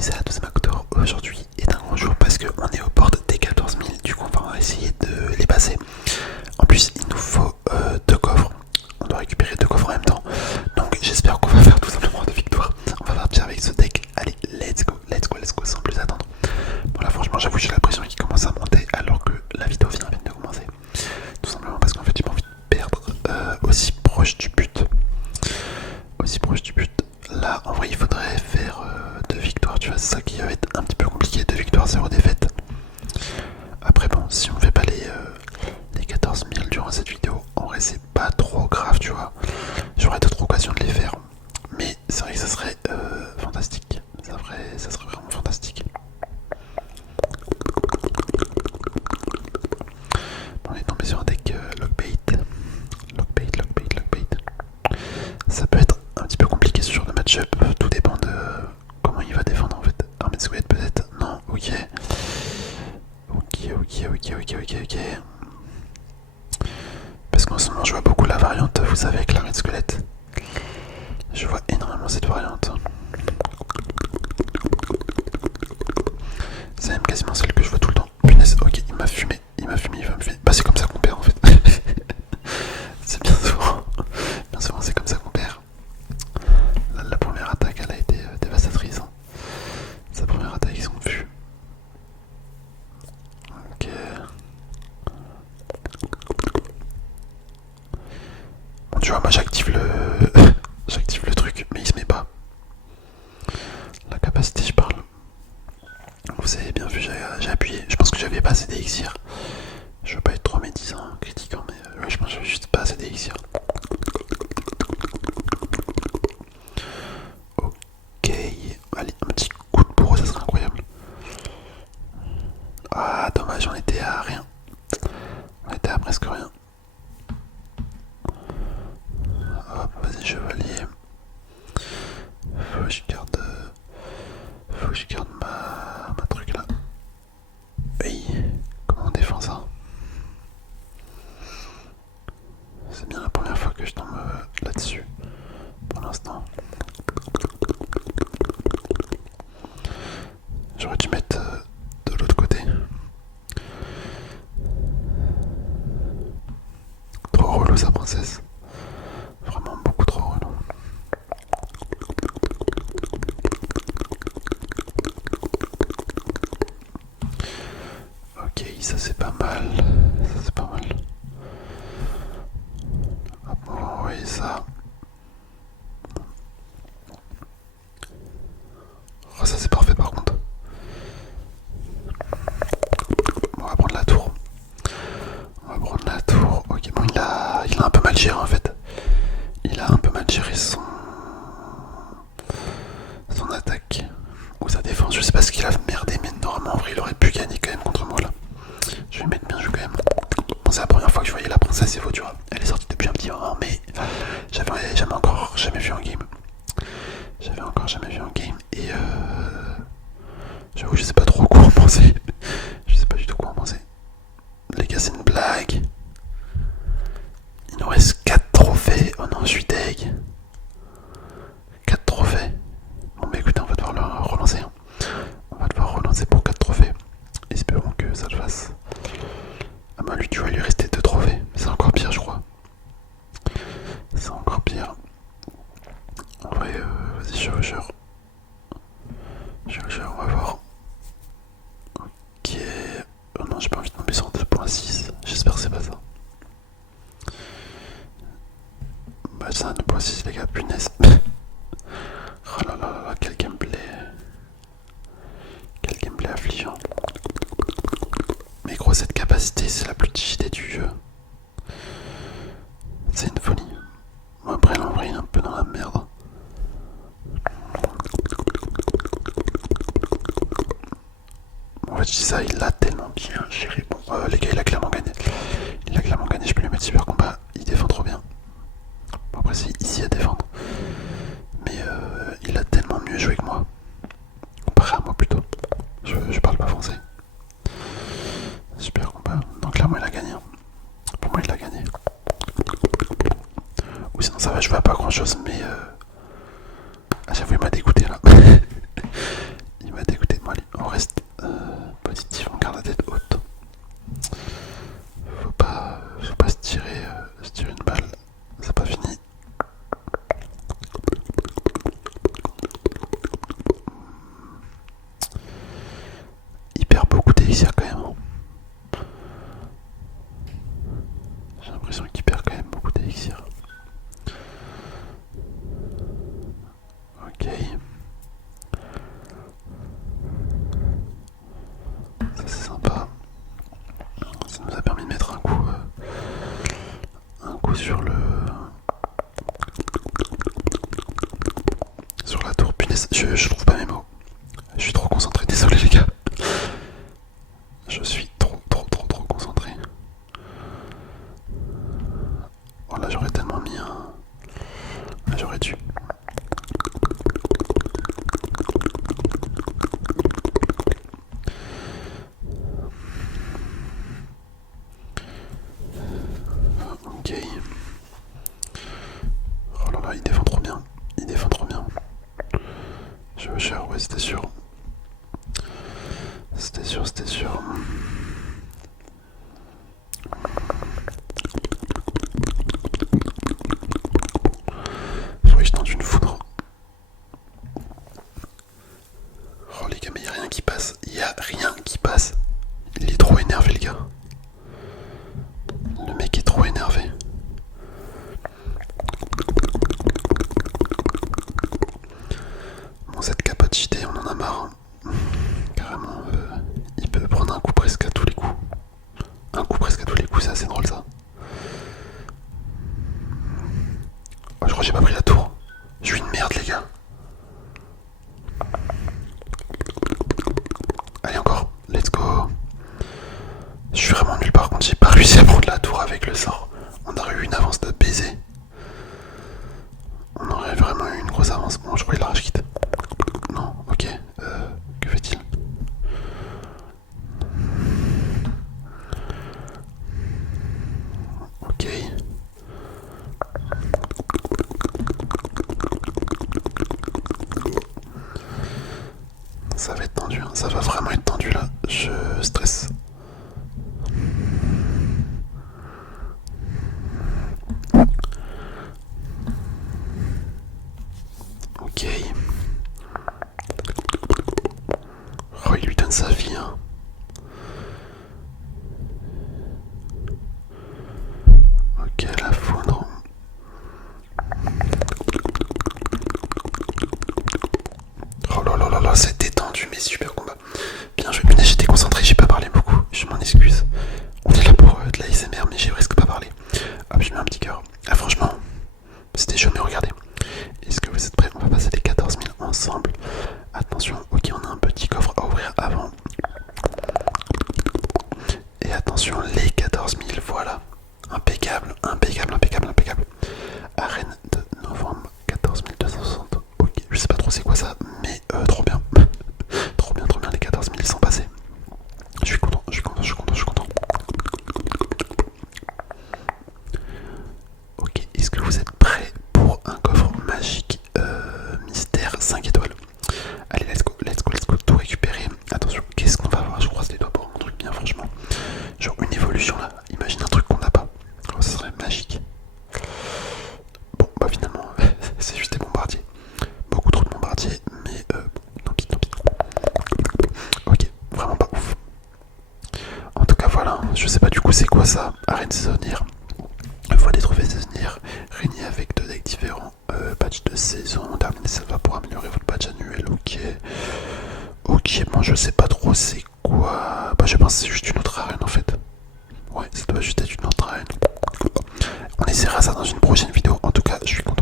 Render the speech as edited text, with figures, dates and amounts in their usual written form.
Salut à tous Mactor, aujourd'hui est un grand jour parce qu'on est aux portes des 14 000, du coup on va essayer de les passer. En plus il nous faut deux coffres, on doit récupérer deux coffres en même temps, donc j'espère qu'on va faire tout simplement de victoire. On va partir avec ce deck, allez let's go, sans plus attendre. Bon là franchement j'avoue j'ai la pression qui commence à monter alors que la vidéo vient à peine de commencer. Tout simplement parce qu'en fait j'ai pas envie de perdre aussi proche du but. Là en vrai il faudrait faire deux victoires, tu vois, c'est ça qui va être un petit peu compliqué, deux victoires, zéro défaite. Après bon, si on fait pas les 14 000 durant cette vidéo, en vrai c'est pas trop grave, tu vois. J'aurais d'autres occasions de les faire, mais c'est vrai que ça serait fantastique, ça serait vraiment fantastique. Bon, on est tombé sur un deck lockbait. Ça peut être un petit peu compliqué ce genre de match-up, tout dépend de comment il va défendre en fait. Armée squelette peut-être. Non, ok. Parce qu'en ce moment je vois beaucoup la variante, vous savez, avec l'armée de squelette. Je vois énormément cette variante. C'est même quasiment celle que je vois tout le temps. Punaise, ok, il va me fumer. Bah c'est comme ça qu'on perd en fait. C'est bien souvent c'est comme ça qu'on perd. La première attaque elle a été dévastatrice. Hein. Sa première attaque ils ont vu. Ok. Bon tu vois moi j'active le truc mais il se met pas. La capacité je parle. Vous avez bien vu j'ai appuyé. Je pense que j'avais pas assez d'élixir. Je veux pas être trop médisant, critiquant mais ouais, je pense que j'avais juste pas assez d'élixir. Ok, allez, un petit coup de bourreau, ça serait incroyable. Ah, dommage, on était à rien. On était à presque rien. Hop, vas-y, chevalier. Faut que je garde ma truc là. Oui, comment on défend ça? C'est bien la première fois que je tombe là-dessus. Pour l'instant. J'aurais dû mettre de l'autre côté. Trop relou sa princesse. Vraiment beaucoup trop relou. Ok, ça c'est pas mal. Hop, on va envoyer ça. Oh, ça c'est parfait par contre. On va prendre la tour. Ok, bon, il a un peu mal géré en fait. Il a un peu mal géré son attaque ou sa défense. Je sais pas ce qu'il a merdé, mais normalement en vrai il aurait pu gagner quand même contre moi là. Je vais mettre bien jeu quand même. Bon, c'est la première fois que je voyais la princesse Evo, tu vois. Elle est sortie depuis un petit moment, mais j'avais jamais vu en game. Et j'avoue, je sais pas trop quoi en penser. Je sais pas du tout quoi en penser. Les gars, c'est une blague. Il nous reste 4 trophées. Oh non, je suis deg. 4 trophées. Bon, bah écoutez, on va devoir le relancer. Hein. On va devoir relancer pour 4 trophées. Espérons que ça le fasse. Ah bah lui, tu vas lui rester 2 trophées. C'est encore pire, je crois. C'est encore pire. En vrai, vas-y, chevaucheur, on va voir. Ok. Oh non, j'ai pas envie de tomber sur 2.6. J'espère que c'est pas ça. Bah, c'est un 2.6, les gars, punaise. Oh là là là, quel gameplay. Quel gameplay affligeant. Mais gros, cette capacité, c'est la plus cheatée du jeu. C'est une folie. Bon, après, là, en vrai, il est un peu dans la merde. En fait, je dis ça, il l'a tellement bien géré. Bon, les gars, il a clairement gagné. Je peux lui mettre super combat. Il défend trop bien. Bon, après, c'est ici à défendre. Mais il a tellement mieux joué que moi. Comparé à moi plutôt. Je parle pas français. Super combat. Donc clairement, il a gagné. Pour moi, il a gagné. Ou sinon, ça va jouer à pas grand chose. Mais j'avoue, il m'a dégoûté là. Il d'élixir quand même. J'ai l'impression qu'il perd quand même beaucoup d'élixir. Ok. Ça c'est sympa. Ça nous a permis de mettre un coup sur le... sur la tour. Punaise, je trouve pas mes mots. Je suis trop concentré, désolé les gars. Je suis trop concentré. Oh là j'aurais tellement mis un... Là j'aurais dû... Ok. Oh là là, il défend trop bien. Il défend trop bien. Je veux cher, ouais c'était sûr. C'était sûr. Faudrait que je tente une foudre. Oh les gars, mais y'a rien qui passe. Y'a rien qui passe. Il est trop énervé le gars. Le mec est trop énervé. Bon, cette capote JT, on en a marre. Carrément, il peut prendre un coup presque à tous les coups. Un coup presque à tous les coups, c'est assez drôle ça. Oh, je crois que j'ai pas pris la tour. Je suis une merde les gars. Allez encore, let's go. Je suis vraiment nul par contre, j'ai pas réussi à prendre la tour avec le sort. On aurait eu une avance de baiser. On aurait vraiment eu une grosse avance. Bon, je crois qu'il a rage quitte. Non, ok. Que fait-il? Ok. Ça va être tendu, hein. Ça va vraiment être tendu là. Je stresse. Ok. Oh, il lui donne sa vie, hein. Ok, la foudre. Oh là là là là, c'était tendu, mais super combat. Bien joué, mais j'étais concentré, j'ai pas parlé beaucoup. Je m'en excuse. On est là pour de la ASMR, mais j'ai presque pas parlé. Hop, je mets un petit cœur. Ah, franchement, c'était chaud, mais regardez. Est-ce que vous êtes prêts? On va passer les 14 000 ensemble. Attention, ok, on a un petit coffre à ouvrir avant. Et attention, les 14 000, voilà. Impeccable. Arène de novembre, 14 260. Ok, je sais pas trop c'est quoi ça, mais trop bien. trop bien, les 14 000 sont passés. Je suis content. Ok, est-ce que vous êtes prêts pour un coffre magique mystère 5 étoiles? Allez, let's go, tout récupérer. Attention, qu'est-ce qu'on va avoir? Je croise les doigts pour un truc bien, franchement. Genre une évolution là, imagine un truc qu'on n'a pas. Oh, ça serait magique. Bon, bah finalement, c'est juste des bombardiers. Beaucoup trop de bombardiers, mais tant pis. Ok, vraiment pas ouf. En tout cas, voilà, je sais pas du coup c'est quoi ça. Arène saisonnière. Voie des trophées saisonnières. Régner avec 2 decks différents. Patch de saison. Terminer ça va pour améliorer votre patch annuel. Ok, bon, je sais pas trop c'est quoi. Bah, je pense que c'est juste une autre arène en fait. Ouais, ça doit juste être une autre arène. On essaiera ça dans une prochaine vidéo. En tout cas, je suis content